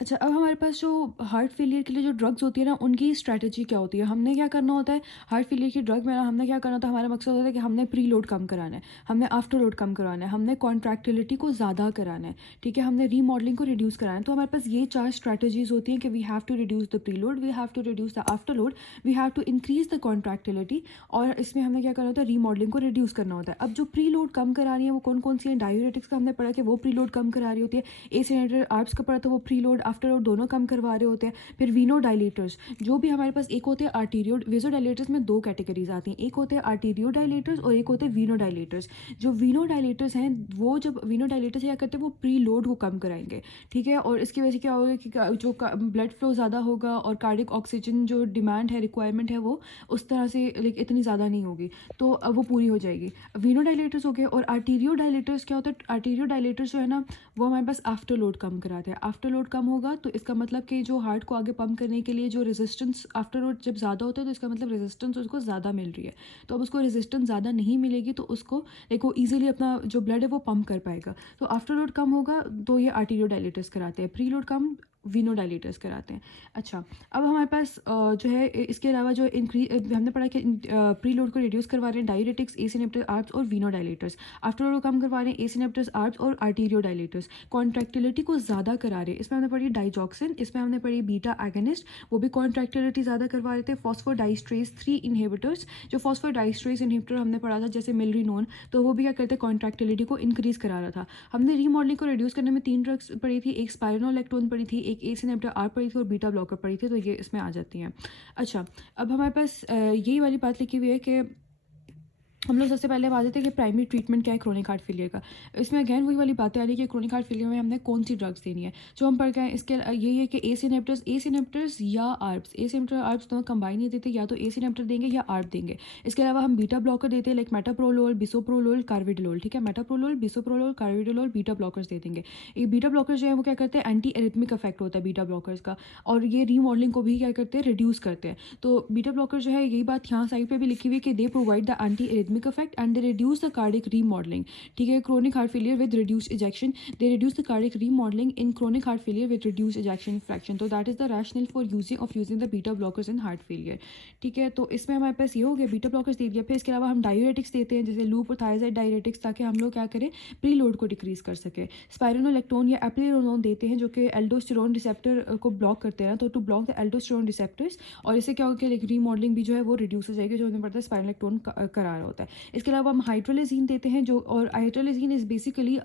अच्छा, अब हमारे पास जो हार्ट फेलियर के लिए जो ड्रग्स होती है ना, उनकी स्ट्रैटेजी क्या होती है? हमने क्या करना होता है, हार्ट फेलियर की ड्रग में ना हमने क्या करना होता है, हमारा मकसद होता है कि हमने प्री लोड कम कराना है, हमने आफ्टर लोड कम करवाना है, हमने कॉन्ट्रैक्टिलिटी को ज़्यादा कराना है, ठीक है? हमने रीमॉडलिंग को रिड्यूस कराना है। तो हमारे पास ये 4 स्ट्रैटेजीज़ होती हैं कि we have to reduce the preload, we have to reduce the afterload, we have to increase the contractility, और इसमें हमने क्या करना होता है, रीमॉडलिंग को रिड्यूस करना होता है। अब जो प्री लोड कम करा रही है वो कौन-कौन सी हैं? डायूरेटिक्स का हमने पढ़ा कि वो प्री लोड कम करा रही होती है। एसिनेटेड आर्ब्स का पढ़ा था, वो प्री लोड आफ्टर लोड दोनों कम करवा रहे होते हैं। फिर वीनो डायलेटर्स, जो भी हमारे पास एक होते हैं आर्टीरियो वेजो डायलेटर्स में 2 कैटेगरीज आती हैं, एक होते हैं आर्टीरियो डायलेटर्स और एक होते हैं वीनो डायलेटर्स। जो वीनो डायलेटर्स हैं, वो जब वीनो डायलेटर्स क्या करते हैं, वो प्री लोड को कम कराएंगे, ठीक है? और इसकी वजह से क्या होगा कि जो ब्लड फ्लो ज़्यादा होगा और कार्डिक ऑक्सीजन जो डिमांड है, रिक्वायरमेंट है, वो उस तरह से लाइक इतनी ज़्यादा नहीं होगी, तो अब वो पूरी हो जाएगी। वीनो डायलेटर्स हो गए। और आर्टीरियो डायलेटर्स क्या होता है? आर्टीरियो डायलेटर्स जो है ना, वो हमारे पास आफ्टर लोड कम कराते हैं। आफ्टर लोड कम होगा तो इसका मतलब कि जो हार्ट को आगे पंप करने के लिए जो रेजिस्टेंस आफ्टर लोड जब ज़्यादा होता है, तो इसका मतलब रेजिस्टेंस उसको ज़्यादा मिल रही है। तो अब उसको रेजिस्टेंस ज़्यादा नहीं मिलेगी, तो उसको देखो ईजिली अपना जो ब्लड है वो पंप कर पाएगा। तो आफ्टर लोड कम होगा तो ये आर्टीरियो डायलिटर्स कराते हैं, प्री लोड कम वीनो डायलिटर्स कराते हैं। अच्छा, अब हमारे पास जो है इसके अलावा जो हमने पढ़ा कि प्री लोड को रिड्यूस करवा रहे हैं डायरेटिक्स, एसिनेप्टर आर्ब्स और वीनो डायलिटर्स। आफ्टर लोड को कम करवा रहे हैं एसिनेप्टर्स आर्ब्स और आर्टीरियो डायलिटर्स। कॉन्ट्रैक्टिलिटी को ज़्यादा करा रहे हैं, इसमें हमने पढ़ी डाइजॉक्सिन, इसमें हमने पढ़ी बीटा एगनिस्ट, वो भी कॉन्ट्रैक्टिलिटी ज़्यादा करवा रहे थे। फॉस्फोडाइस्ट्रेस 3 इनहिबिटर्स, जो फॉस्फोडाइस्ट्रेस इनहिबिटर हमने पढ़ा था जैसे मिलरिनोन, तो वो भी क्या करते हैं, कॉन्ट्रैक्टिलिटी को इंक्रीज़ करा रहा था। हमने रीमॉडलिंग को रिड्यूस करने में 3 ड्रग्स पढ़ी थी, एक स्पाइरोनोलेक्टोन पढ़ी थी, एक एस इनहिबिटर आर पढ़ी थी और बीटा ब्लॉकर पढ़ी थी, तो ये इसमें आ जाती हैं। अच्छा, अब हमारे पास यही वाली बात लिखी हुई है कि हम लोग सबसे पहले बात करते हैं कि प्राइमरी ट्रीटमेंट क्या है क्रोनिक हार्ट फेलियर का। इसमें अगेन वही वाली बातें आ रही है कि क्रोनिक हार्ट फेलियर में हमने कौन सी ड्रग्स देनी है। जो हम पढ़ गए हैं इसके यही है कि एस इनहिबिटर्स या आर्ब्स, एस इनहिबिटर आर्ब्स दोनों कंबाइन नहीं देते, या तो एस इनहिबिटर देंगे या आर्ब देंगे। इसके अलावा हम बीटा ब्लॉकर देते हैं लाइक मेटाप्रोलोल, बिसोप्रोलोल, कार्विडोल, ठीक है? मेटाप्रोलोल, बिसोप्रोलोल, कार्विडोल, बीटा ब्लॉकर्स दे देंगे। ये बीटा ब्लॉकर जो है वो क्या करते हैं, एंटी एरिथमिक इफेक्ट होता है बीटा ब्लॉकर्स का, और ये रीमॉडलिंग को भी क्या करते हैं, रिड्यूस करते हैं। तो बीटा ब्लॉकर जो है, यही बात यहाँ साइड पे भी लिखी हुई है कि they provide the anti arrhythmic effect and they reduce the cardiac remodeling, ठीक है? chronic heart failure with reduced ejection, they reduce the cardiac remodeling in chronic heart failure with reduced ejection fraction। तो that is the rationale for using the beta blockers in heart failure, ठीक है? तो इसमें हमारे पास ये हो गया, beta blockers दे दिया। फिर इसके अलावा हम डायूरेटिक्स देते हैं जैसे लूप और थायराइड डायूरेटिक्स, ताकि हम लोग क्या करें, प्री लोड को डिक्रीज कर सके। स्पाइरोनोलेक्टोन या एप्लिरोनोन देते हैं जो कि एल्डोस्टेरोन रिसेप्टर को ब्लॉक करते हैं, तो to block the aldosterone receptors, और इससे क्या होगा कि रीमॉडलिंग भी जो है वो रिड्यूस हो जाएगी, जो हमें पड़ता है स्पाइरोनोलेक्टोन करा रहा होता है। इसके अलावा हम हाइड्रोलेजीन देते हैं, जो और हाइड्रोलेजीन इज़ बेसिकली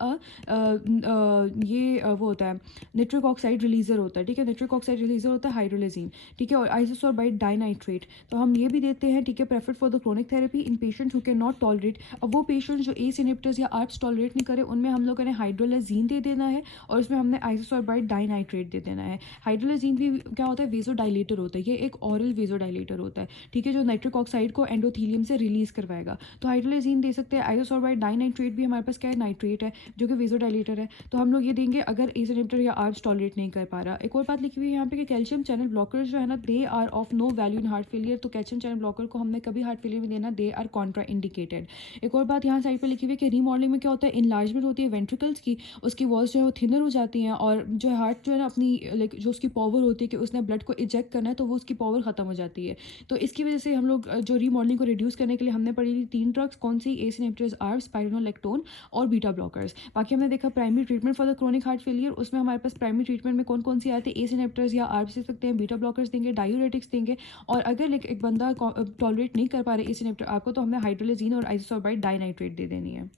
वो होता है निट्रिक ऑक्साइड रिलीजर होता है, ठीक है? निट्रिक ऑक्साइड रिलीजर होता है हाइड्रोलेजीन, ठीक है? और आइसोसोर्बाइड डाइनाइट्रेट, तो हम ये भी देते हैं, ठीक है? Preferred for the chronic therapy in patients who can not tolerate. अब वो पेशेंट्स जो एस इनहिबिटर्स या आर्ब्स टॉलरेट नहीं करे, उनमें हम लोगों ने हाइड्रोलेजीन दे देना है, और उसमें हमने आइसोसोर्बाइड डाइनाइट्रेट दे देना है। हाइड्रोलेजीन भी क्या होता है, वेजोडाइलेटर होता है, ये एक ऑरल वेजोडाइलेटर होता है, ठीक है? जो नाइट्रिक ऑक्साइड को एंडोथीलियम से रिलीज करवाएगा। तो हाइड्रोलेजीन दे सकते हैं। आइसोसोर्बाइड डाइनाइट्रेट भी हमारे पास क्या है, नाइट्रेट है, जो कि वेजोडाइलेटर है, तो हम लोग ये देंगे अगर एस इनहिबिटर या आर्ब्स टॉलरेट नहीं कर पा रहा। एक और बात लिखी हुई है यहाँ पे कि कैल्शियम चैनल ब्लॉकर्स जो है ना, they are of no value in heart failure, तो कैल्शियम चैनल ब्लॉकर को हमने कभी हार्ट फेलियर में देना, दे आर कॉन्ट्रा इंडिकेटेड। एक और बात यहाँ साइड पे लिखी हुई है कि रीमॉडलिंग में क्या होता है, इनलार्जमेंट होती है वेंट्रिकल्स की, उसकी वॉल्स जो है वो थिनर हो जाती हैं, और जो हार्ट जो है ना अपनी लाइक जो उसकी पावर होती है कि उसने ब्लड को इजेक्ट करना है, तो वो उसकी पावर खत्म हो जाती है। तो इसकी वजह से हम लोग जो रीमॉडलिंग को रिड्यूस करने के लिए हमने पढ़ी थी 3 ड्रग्स, कौन सी, एस इनहिबिटर्स आर्ब्स, स्पाइरोनोलेक्टोन और बीटा ब्लॉकर्स। बाकी हमने देखा primary treatment for the chronic heart failure, उसमें हमारे पास प्राइमरी ट्रीटमेंट में कौन कौन सी आती है, एस इनहिबिटर्स या आर्ब्स दे सकते हैं, बीटा ब्लॉकर्स देंगे, डायूरेटिक्स देंगे, और अगर एक बंदा टॉलरेट नहीं कर पा रहे एस इनहिबिटर आपको, तो हमने हाइड्रोलेजीन और आइसोसोर्बाइड डाइनाइट्रेट दे देनी है।